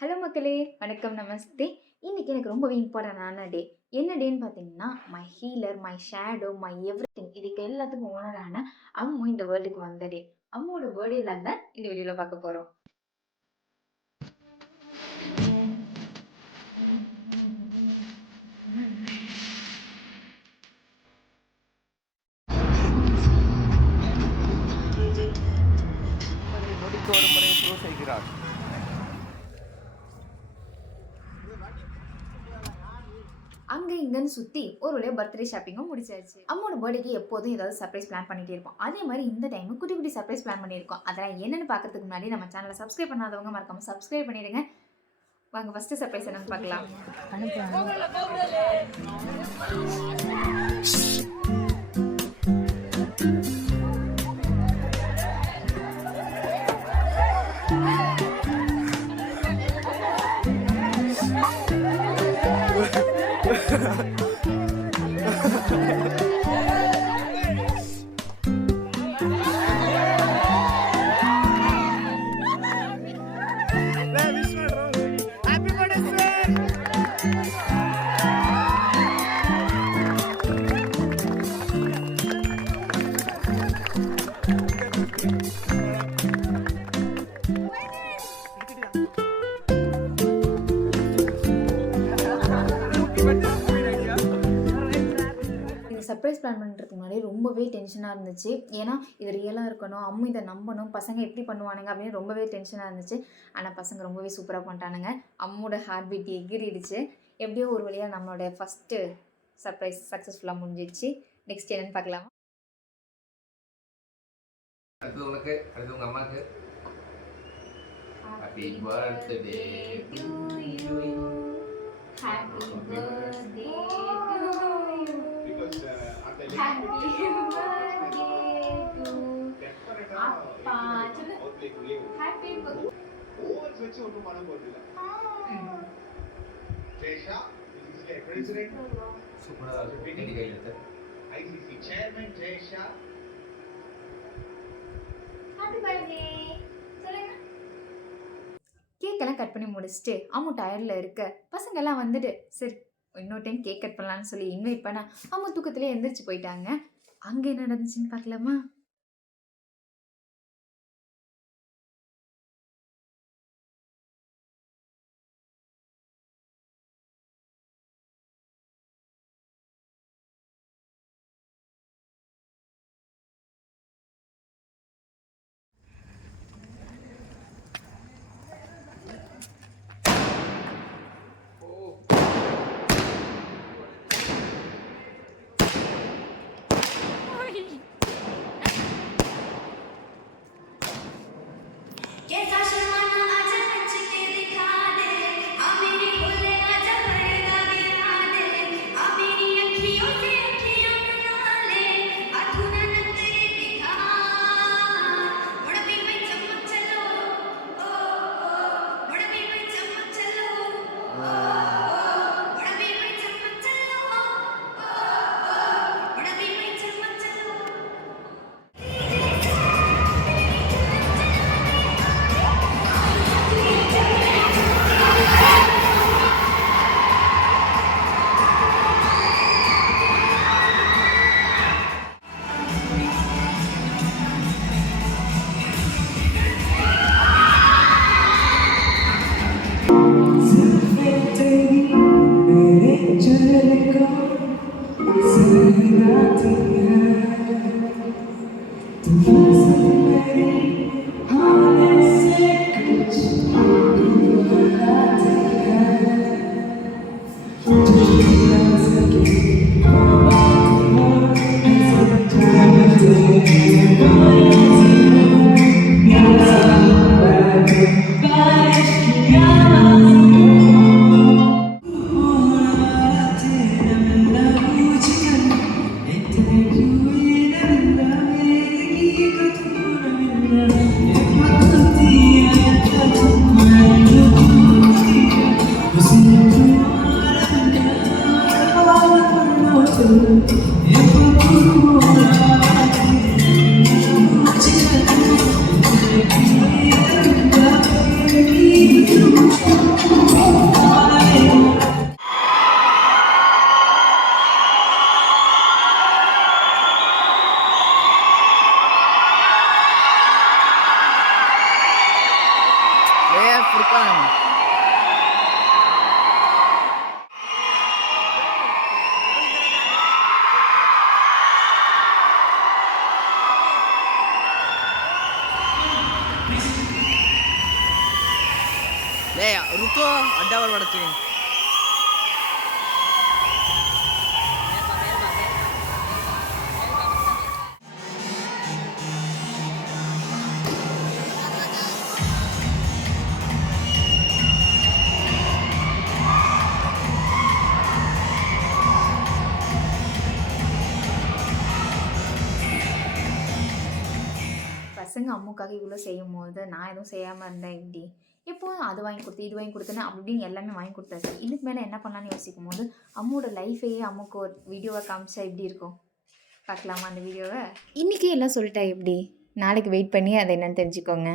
ஹலோ மக்களே, வணக்கம், நமஸ்தே. இன்னைக்கு எனக்கு ரொம்பவே இம்பார்ட்டண்டான டே. என்ன டேன்னு பார்த்தீங்கன்னா, my healer, my shadow, my everything இதுக்கு எல்லாத்துக்கும் ஓனரான அம்மு இந்த வேர்ல்டுக்கு வந்த டே. அம்முவோட பர்த்டே தான் இந்த வீடியோவில் பார்க்க போகிறோம். ஒரு முறை ப்ரூவ் செய்கிறார். அங்கே இங்கன்னு சுற்றி ஒரு வழியாக பர்த்டே ஷாப்பிங்கும் முடிச்சாச்சு. அம்மோட பர்த்டேக்கு எப்போதும் ஏதாவது சர்ப்ரைஸ் பிளான் பண்ணிகிட்டே இருப்போம். அதே மாதிரி இந்த டைம் குட்டி குட்டி சர்ப்ரைஸ் பிளான் பண்ணியிருக்கோம். அதெல்லாம் என்னென்னு பார்க்கறதுக்கு முன்னாடி நம்ம சேனலை சப்ஸ்கிரைப் பண்ணாதவங்க மறக்காமல் சப்ஸ்கிரைப் பண்ணிடுங்க. வாங்க ஃபஸ்ட்டு சர்ப்ரைஸ் என்னன்னு பார்க்கலாம். சர்ப்ரைஸ் பிளான் பண்ணுறதுக்கு முன்னாடி ரொம்பவே டென்ஷனாக இருந்துச்சு. ஏன்னா இது ரியலாக இருக்கணும், அம்மு இதை நம்பணும், பசங்க எப்படி பண்ணுவானுங்க அப்படின்னு ரொம்பவே டென்ஷனாக இருந்துச்சு. ஆனால் பசங்க ரொம்பவே சூப்பராக பண்ணிட்டானுங்க. அம்மோட ஹார்ட் பீட் எகிரிடுச்சு. எப்படியோ ஒரு வழியாக நம்மளோட ஃபஸ்ட்டு சர்ப்ரைஸ் சக்ஸஸ்ஃபுல்லாக முடிஞ்சிடுச்சு. நெக்ஸ்ட் என்னன்னு பார்க்கலாமா? அடுத்து உனக்கு, அடுத்து உங்கள் அம்மாவுக்கு. Happy birthday to you. Happy birthday Happy birthday to அப்பா. Happy birthday. ஓவர்ஸ் வெச்சு ஒண்ணு பண்ண போறதில்ல. Jay Shah is the president. சூப்பரா பிடினி கையில. ICC chairman Jay Shah. Happy birthday. சொல்லுங்க. கேக்கெல்லாம் கட் பண்ணி முடிச்சுட்டு அம்மு டயர்டில் இருக்க பசங்க எல்லாம் வந்துட்டு சரி இன்னொரு டைம் கேக் கட் பண்ணலான்னு சொல்லி இன்வைட் பண்ண அம்மா தூக்கத்திலே எந்திரிச்சு போயிட்டாங்க. அங்கே என்ன நடந்துச்சுன்னு பார்க்கலாமா? Furkan. रुको अड्डावर पड़ती பசங்க அம்முக்காக இவ்வளோ செய்யும்போது நான் எதுவும் செய்யாமல் இருந்தேன் இப்படி எப்போதும் அது வாங்கி கொடுத்து இது வாங்கி கொடுத்தேன்னு அப்படி இப்படின்னு எல்லாமே வாங்கி கொடுத்தாச்சு. இதுக்கு மேலே என்ன பண்ணலான்னு யோசிக்கும் போது அம்மோட லைஃபையே அம்முக்கு ஒரு வீடியோவை காமிச்சா எப்படி இருக்கும் பார்க்கலாமா அந்த வீடியோவை? இன்றைக்கி எல்லாம் சொல்லிட்டா எப்படி? நாளைக்கு வெயிட் பண்ணி அதை என்னன்னு தெரிஞ்சுக்கோங்க.